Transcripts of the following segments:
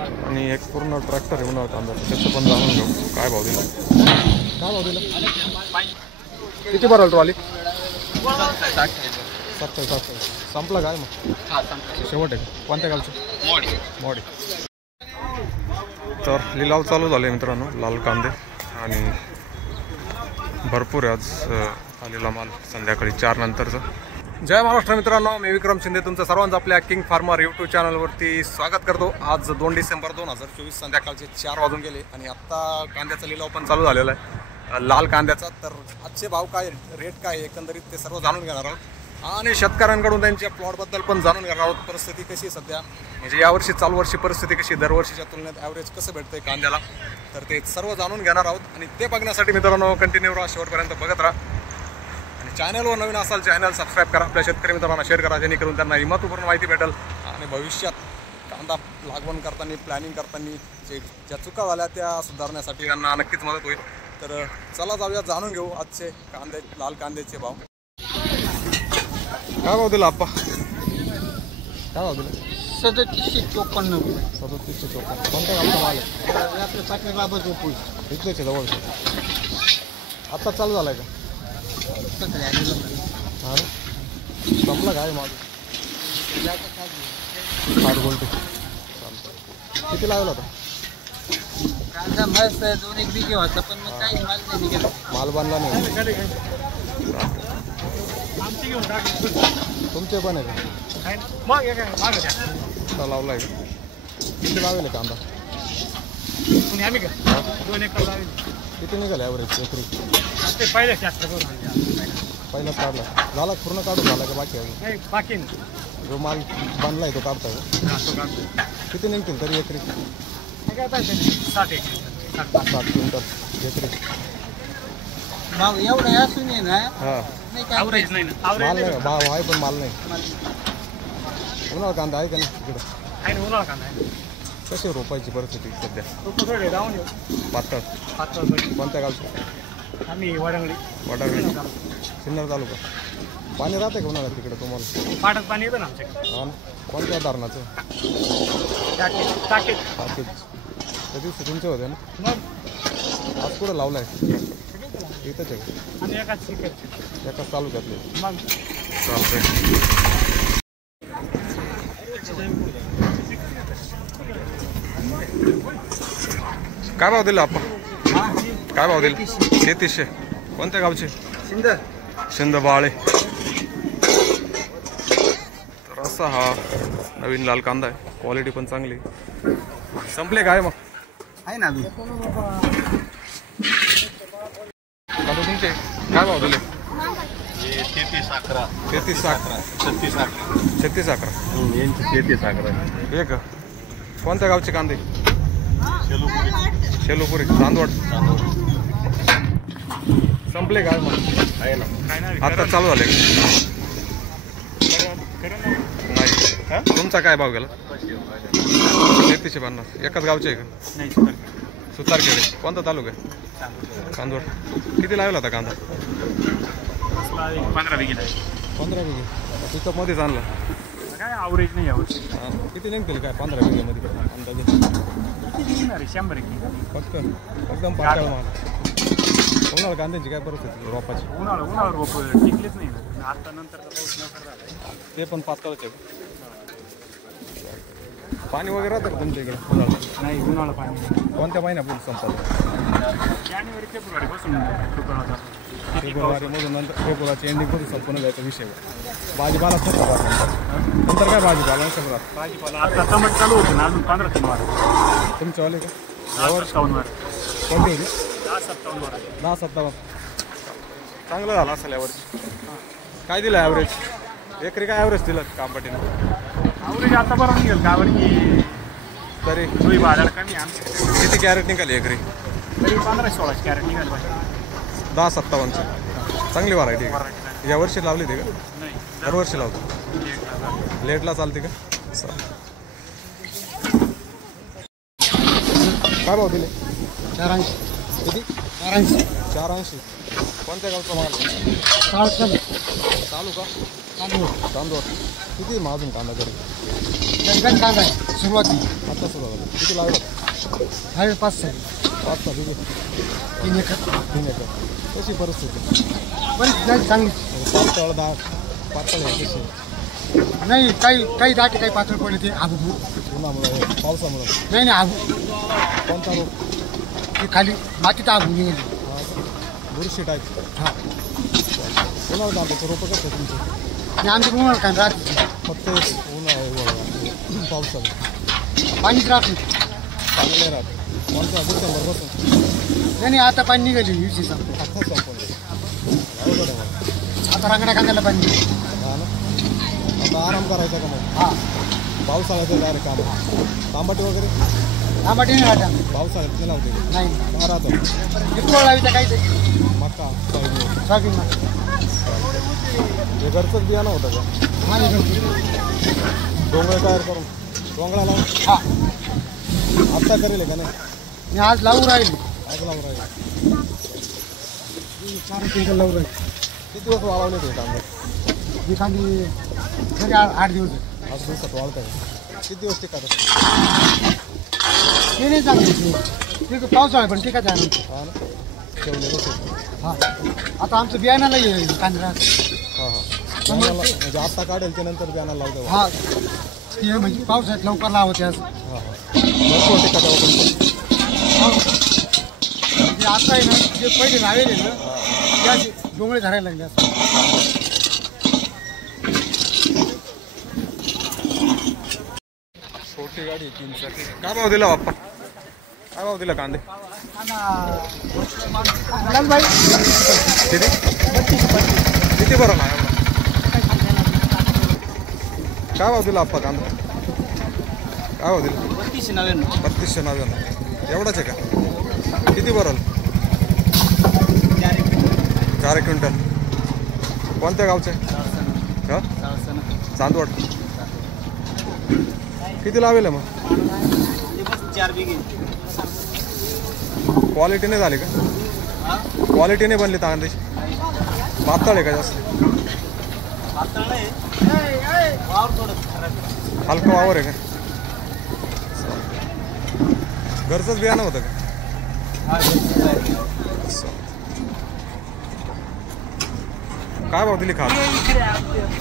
आणि एक पूर्ण ट्रॅक्टर येऊन कांदा त्याचं पण जाणून घेऊ काय भाव दिला. काय भाव दिला? किती भराल ट्रॉली? 70 संपला काय मग? शेवट आहे. कोणत्या गावचं? मोडी. तर लिलाव चालू झाले मित्रांनो. लाल कांदे आणि भरपूर आहे आज आलेला माल संध्याकाळी 4 नंतरचा. जय महाराष्ट्र मित्रांनो, मी विक्रम शिंदे तुमचं सर्वांचं आपल्या किंग फार्मर यूट्यूब चॅनलवरती स्वागत करतो. आज 2 डिसेंबर 2024 संध्याकाळचे 4 वाजून गेले आणि आत्ता कांद्याचा लिलाव पण चालू झालेला आहे लाल कांद्याचा. तर आजचे भाव काय, रेट काय, एकंदरीत ते सर्व जाणून घेणार आहोत आणि शेतकऱ्यांकडून त्यांच्या प्लॉटबद्दल पण जाणून घेणार आहोत. परिस्थिती कशी आहे सध्या, म्हणजे यावर्षी चालू वर्षी परिस्थिती कशी, दरवर्षीच्या तुलनेत ॲव्हरेज कसं भेटतं आहे कांद्याला, तर ते सर्व जाणून घेणार आहोत. आणि ते बघण्यासाठी मित्रांनो कंटिन्यू राहा, शेवटपर्यंत बघत राहा. आणि चॅनलवर नवीन असाल चॅनल सबस्क्राईब करा, आपल्या शेतकरी मित्रांना शेअर करा, जेणेकरून त्यांना महत्त्वपूर्ण माहिती भेटेल आणि भविष्यात कांदा लागवण करताना, प्लॅनिंग करताना ज्या चुका झाल्या त्या सुधारण्यासाठी त्यांना नक्कीच मदत होईल. तर चला जाऊया, जाणून घेऊ आजचे कांदे, लाल कांद्याचे भाव. काय भाव दिला आप्पा? काय भाव दिला? 3754. 3754. कोणत्या गावचा माल आहे? आपल्या पाटणगावात उपयोग इथलेच आहे, जवळचं. आत्ता चालू झालाय का? हां, संपला काय माझं? 8 गोल्टी. किती लागला होता? कांदा मस्त 2-1 बिघे होता, पण मग काही माल नाही निघाला. माल बांधला नाही. तुमचे पण आहे का? लावला आहे का? किती लावेल कांदा? किती निघाले ॲव्हरेज एकरी? पहिलाच काढला झाला, पूर्ण काढून झाला का बाकी आहे? बाकी जो माल बांधला आहे तो काढताय का? किती निघतील तरी एकरी? 60 क्विंटल एकरी. भाव एवढं असून आहे ना. हां, ॲव्हरेज नाही ना. माल नाही, भाव आहे पण माल नाही. उन्हाळा कांदा आहे का नाही तिकडं? आहे ना, उन्हाळा कांदा आहे. कशी रोपायची परिस्थिती सध्या? पातळ. कोणत्या गावचं? आम्ही वडंगली. सिन्नर तालुका. पाणी राहते का उन्हाळ्यात तिकडे तुम्हाला? पाटात पाणी येतं ना आमच्याकडे. हां, कोणत्या धरणाचं? टाकीत. त्या दिवशी तुमचे होते ना? मग आज कुठं लावलं आहे? इथंच आहे का? आणि एकाच तालुक्यातले. मग चालतंय. काय भाव दिला आपण? काय भाव दिला? 3300. कोणत्या गावचे? शिंदबाळे. तर असा हा नवीन लाल कांदा आहे, क्वालिटी पण चांगली. संपले काय मग? आहे ना अजून. आता तुमचे काय भाव दिले? 3311. 3311. 3611. 3311. एक. कोणत्या गावचे कांदे? शेलोपुरी. चांदवड. संपले काय मग? आहे ना. आता चालू झाले नाही? तुमचा काय भाव गेला? 3350. एकाच गावचे आहे का? नाही, सुतारखेडे. कोणता तालुका आहे? चांदवड. किती लावला होता कांदा? 15 बिघे. 15 बिघे. पिकअपमध्येच आणला काय ॲव्हरेज नाही यावर्षी. किती निघतील काय 15 बिघेमध्ये अंदाजे? किती निघणार आहे? 100 फक्त एकदम पातळ माल. उन्हाळा कांद्याची काय परिस्थिती रोपाची? उन्हाळा रोप टिकलेच नाही ना. आता नंतर पाऊस लवकर झाला. ते पण पातळच आहे. पाणी वगैरे राहतं का तुमच्या इकडे उन्हाळा? नाही, उन्हाळा पाणी. कोणत्या महिन्यापूर्वी संपतात? जानेवारी फेब्रुवारीपासून दुकानाचा. फेब्रुवारीमधून नंतर फेब्रुवारीची एंडिंगमध्ये संपूर्ण जायचा विषय. भाजीपाला नंतर काय भाजीपाला नंतर भाजीपाला आता टमाट चालू होते ना, अजून 15 दिन वाढ. तुमच्यावाले का? 57 वाढ. कोणती होती? 10-57 वाढ. 10-57. चांगलं झालं असेल यावर्षी. काय दिलं ॲव्हरेज एकरी? काय ॲव्हरेज दिलं कांबाटीनं? ॲव्हरेज आता बरं निघेल का? की तरी तुम्ही बाजार कमी आमच्या किती कॅरेट निघाली एकरी? तरी 15-16 कॅरेट निघाली पाहिजे. 10-57. चांगली व्हरायटी आहे. यावर्षी लावली ते का? नाही, दरवर्षी लावतो. लेटला चालते का? काय भाव दिले? 480. किती? 480. कोणत्या गावचा माल? चालू का? चांदवड. किती अजून कांदा तरी? कांदा आहे सुरुवाती. आत्ता सुरू झालं. किती लागला? आहे 5-6 5-6 बिघे. 3 एकर. 3 एकर. कशी परिस्थिती? पण चांगली. पातळ दाट पातळ आहे कशी? नाही, काही दाटे काही पातळ पडले ते आबू. उन्हामुळे पावसामुळे? नाही आबू. कोणता रोग? ते खाली मातीत आबू निघाली. बुरशी टाईप. हां. उन्हाळ्यात आमचं रोपं कसं आहे तुमचं? आणि आमचं उन्हाळा काय राहते फक्त उन्हाळा पावसाळा पाणीच राहत नाही. पाणी नाही राहत. कोणता डिसेंबरपासून? नाही आता पाणी निघाली विषय संपतो. आता संपलं. आता रंगडा कांद्याला पाणी निघाली. हा ना. आता आराम करायचा का मग? हां. पावसाळ्याचं काय रे काम? तांबाटी वगैरे? तांबाटी नाही राहते आम्ही. पावसाळ्यात नाही लावते? नाही. का राहतं? किती वेळ लावायचं काही ते मका सोयाबीन. सोयाबीन. हे घरचंच बियाणं होतं का? माझ्या घरची. डोंगर तयार करून डोंगळा लावून? हां. आत्ता करेल का नाही? मी आज लावून राहिली. आज लावून राहील. 4 क्विंटल लावून राहिली. किती दिवस वाळवले ते कांदे? ही कांदी तरी 8 दिवस आहे. 8 दिवसात वाळत आहे. किती दिवस टिकतात? ते नाही चांगली. ते पावसाळा पण ठीक आहे. हा ना. ठेवलेलं होतं. हां. आता आमचं बियाणाला येईल कांदा. हां हां. बियाणाला म्हणजे आत्ता काढेल ते नंतर बियाणाला लावतं. हां. ते म्हणजे पावसाळ्यात लवकर लावते असं. हां हां. भरपूर टिकतात तुमचं. म्हणजे आता आहे ना जे पहिले लावेले ना त्या डोंगळे धरायला लागले असं. छोटी गाडी 3 चाकी. काय भाव दिला बाप्पा? काय भाव दिला कांदे? किती बरं ना? काय भाव दिला बाप्पा कांदा? काय भाव दिला? 3299. एवढाच आहे का? किती बरं? 4 क्विंटल. कोणत्या गावचे? का चांदवड. किती लावेल मग? 4 बिघे. क्वालिटी नाही झाली का? क्वालिटी नाही बनली कांद्याची? पातळ आहे का जास्त? हलकं वावर आहे का? घरचंच बियाणं होतं का? काय भाव दिली खाल?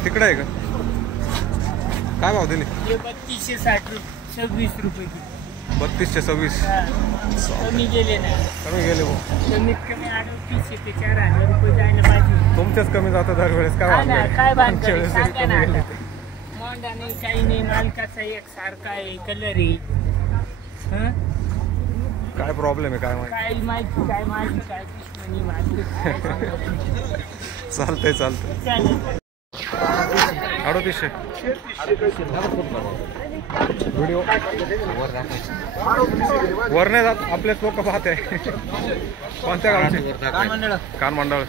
तिकडे आहे का? काय भाव दिली? 3260 रुपये. 3226. कमी गेले ना. कमी गेले भाऊ. कमीत कमी 3800 ते 4000 रुपये जायला पाहिजे. तुमच्याच कमी जातं दरवेळेस. काय काय मागच्या वेळेस तरी कमी गेले ते. मोंडा नाही काही नाही. मालकाचा एक सारखा आहे. कलर आहे. काय प्रॉब्लेम आहे काय माहिती? काय माहिती काय माहिती काय दुश्मनी माहिती. चालतंय चालतंय. 3800. व्हिडिओ वर नाही जात. आपलेच लोक पाहते. कोणत्या गावचे? कान मंडळ.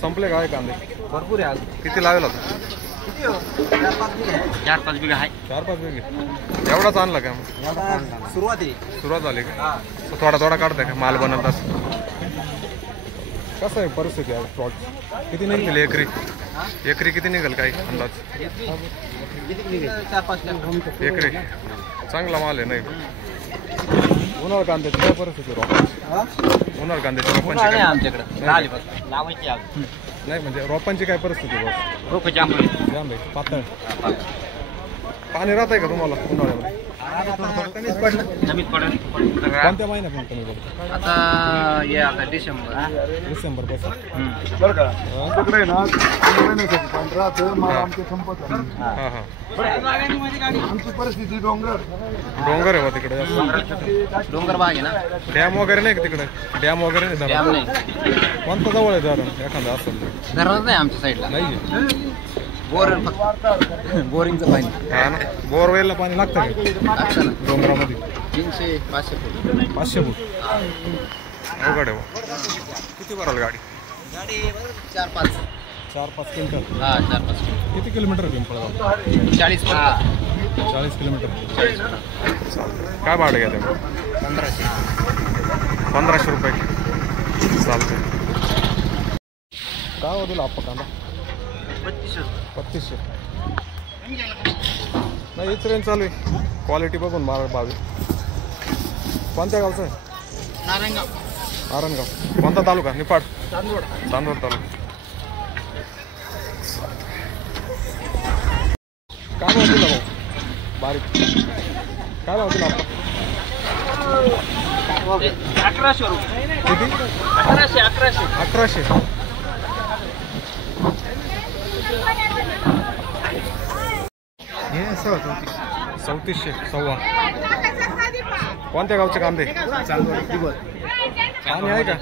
संपले काय कांदे? भरपूर आहे. किती लावेल होता? 4-5 बिघा आहे. 4-5 बिघे. एवढाच आणला का मग? सुरुवात झाली का? थोडा थोडा काढताय का माल बनवत? कसं आहे परिस्थिती आहे प्लॉट? किती निघेल एकरी? एकरी किती निघेल काही अंदाज? 4-5 लाख एकरी. चांगला माल आहे. नाही उन्हाळ कांद्याची काय परिस्थिती? रोपांची उन्हाळ कांद्याची रोपांची काय? आमच्याकडे लावायची नाही म्हणजे रोपांची काय परिस्थिती? रोप जाम आहे पातळ. पाणी राहत आहे का तुम्हाला उन्हाळ्यामध्ये? कमीच पडेल. कोणत्या महिन्यात कमी पडतं? आता डिसेंबर पासून. बरं का तिकडे ना राहतं मग आमचं संपत हां हां. आमची परिस्थिती डोंगर डोंगर आहे बा तिकडे जास्त. डोंगर भाग आहे ना. डॅम वगैरे नाही का तिकडे? डॅम वगैरे नाही डॅम धरण? नाही. कोणतं जवळ आहे धरण एखादं असेल तर? धरण नाही आमच्या साईडला. नाही. बोरिंगचं पाणी. हा ना. बोरवेलला पाणी लागतं का डोंगरामध्ये? 300-500 फूट. 500 फूट. अवघड आहे बा. किती भराल गाडी? 4-5. 4-5 क्विंटल. हा 4-5. किती किलोमीटर पिंपळगाव? 40 40 किलोमीटर. चालतं. काय भाडं घ्या ते? 1500 रुपये. चालतं. काय हो दिला आपण कांदा? 3200. 3200. नाही हीच रेंज चालू आहे. क्वालिटी बघून माल भाव आहे. कोणत्या गावचं आहे? नारायणगाव. कोणता तालुका? निफाड. चांदवड तालुका. काय भाव दिला भाऊ? बारीक काय भाव दिला आपण? 1100 रुपये. किती? 1100. हे 3400 सव्वा. कोणत्या गावचे कांदे? पाणी आहे का?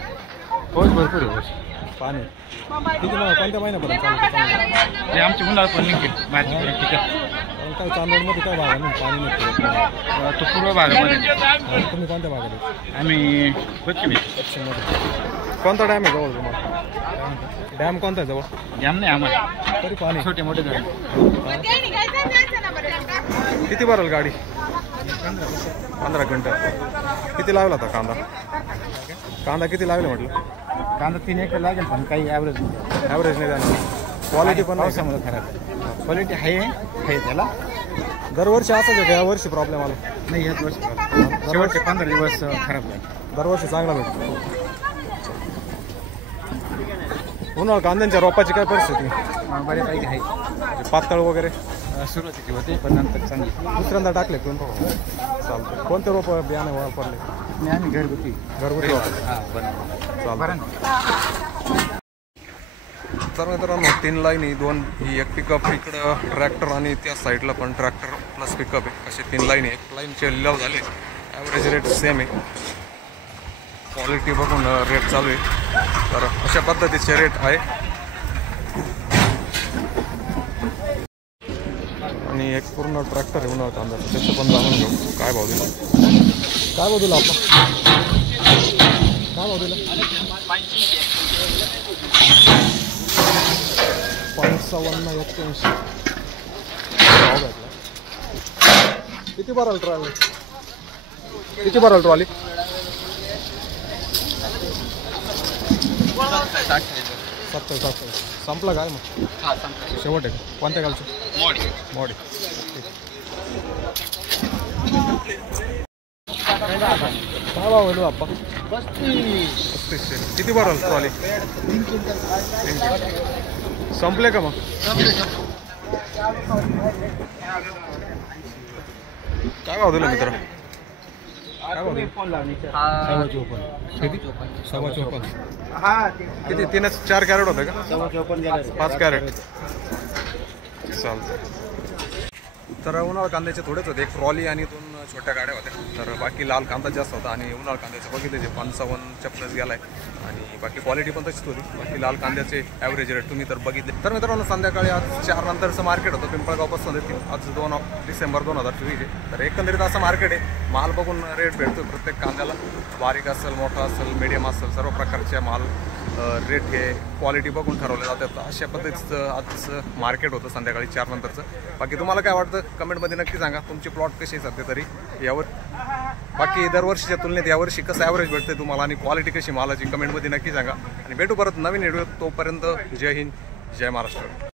पाऊस भरपूर आहे. पाणी किती मग कोणत्या महिन्यापर्यंत चालतं? हे आमची उन्हाळा पण निघेल कारण काय चांदवडमध्ये काय भाग आहे ना पाणी नसतं. तो पूर्व भागामध्ये. तुम्ही कोणत्या भागात आहे? आम्ही पश्चिममध्ये. कोणता डॅम आहे जवळ तुम्हाला? डॅम कोणता आहे जवळ? जाम नाही आम्हाला, तरी पाणी छोटे मोठे धरण. किती भरल गाडी? 15 क्विंटल. किती लागला होता कांदा किती लागले म्हटलं? कांदा 3 एकर लागेल पण काही ॲव्हरेज ॲव्हरेज नाही जाणार. क्वालिटी पण नाही का? पावसामुळे खराब आहे. क्वालिटी आहे त्याला. दरवर्षी असंच आहे का? यावर्षी प्रॉब्लेम आला? नाही याच वर्षी शेवटचे 15 दिवस खराब झाले. दरवर्षी चांगला भेटतो. उन्हाळा कांद्यांच्या रोपाची काय परिस्थिती? बऱ्यापैकी आहे. म्हणजे पातळ वगैरे सुरुवातीची होते पण नंतर चांगली. दुसऱ्यांदा टाकले तुम्ही? चालतं. कोणते रोप बियाणे वापरले? नाही आम्ही घरगुती वापरले. हां बरं. तर मित्रांनो 3 लाईनी 2 ही एक पिकअप इकडं ट्रॅक्टर आणि त्या साईडला पण ट्रॅक्टर प्लस पिकअप आहे. असे 3 लाईनी. एक लाईनचे लिलाव झाले. ॲव्हरेज रेट सेम आहे. क्वालिटी बघून रेट चालू आहे. तर अशा पद्धतीचे रेट आहे. आणि एक पूर्ण ट्रॅक्टर आहे उन्हाळा कांदा. त्याचं पण जाणून घेऊ काय भाव दिला. काय भाव दिला आपण? काय भाव दिला? 55-81 भाव भेटला. किती भराल ट्रॉली? किती भराल ट्रॉली? 70. संपला काय मग? शेवट आहे. कोणत्या गावचं? मोडी. काय भाव दिला आपण? 3500. किती भराल ट्रॉली? संपले का मग? काय भाव दिला मित्र? काय भाव दिला? 54. किती? 3-4 कॅरेट होते का? 5 कॅरेट. चालतं. तर उन्हाळा कांद्याचे थोडेच होते. एक ट्रॉली आणि 2 छोट्या गाड्या होत्या. तर बाकी लाल कांदा जास्त होता. आणि उन्हाळा कांद्याचे बघितले जे 55 प्लस गेला आहे. आणि बाकी क्वालिटी पण तशीच होती. बाकी लाल कांद्याचे ॲव्हरेज रेट तुम्ही तर बघितले. तर मित्रांनो संध्याकाळी आज 4 नंतरचं मार्केट होतं पिंपळगावपासून. आज 2 डिसेंबर 2024 आहे. तर एकंदरीत असं मार्केट आहे. माल बघून रेट भेटतो प्रत्येक कांद्याला. बारीक असेल, मोठा असेल, मीडियम असेल, सर्व प्रकारचे माल रेट हे क्वालिटी बघून ठरवले जातात. अशा पद्धतीचं आज मार्केट होतं संध्याकाळी 4 नंतरचं. बाकी तुम्हाला काय वाटतं कमेंटमध्ये नक्की सांगा. तुमची प्लॉट कशी आहे सध्या तरी यावर? बाकी दरवर्षीच्या तुलनेत यावर्षी कसं ॲव्हरेज भेटते तुम्हाला आणि क्वालिटी कशी मालाची कमेंटमध्ये नक्की सांगा. आणि भेटू परत नवीन व्हिडिओ. तोपर्यंत जय हिंद, जय महाराष्ट्र.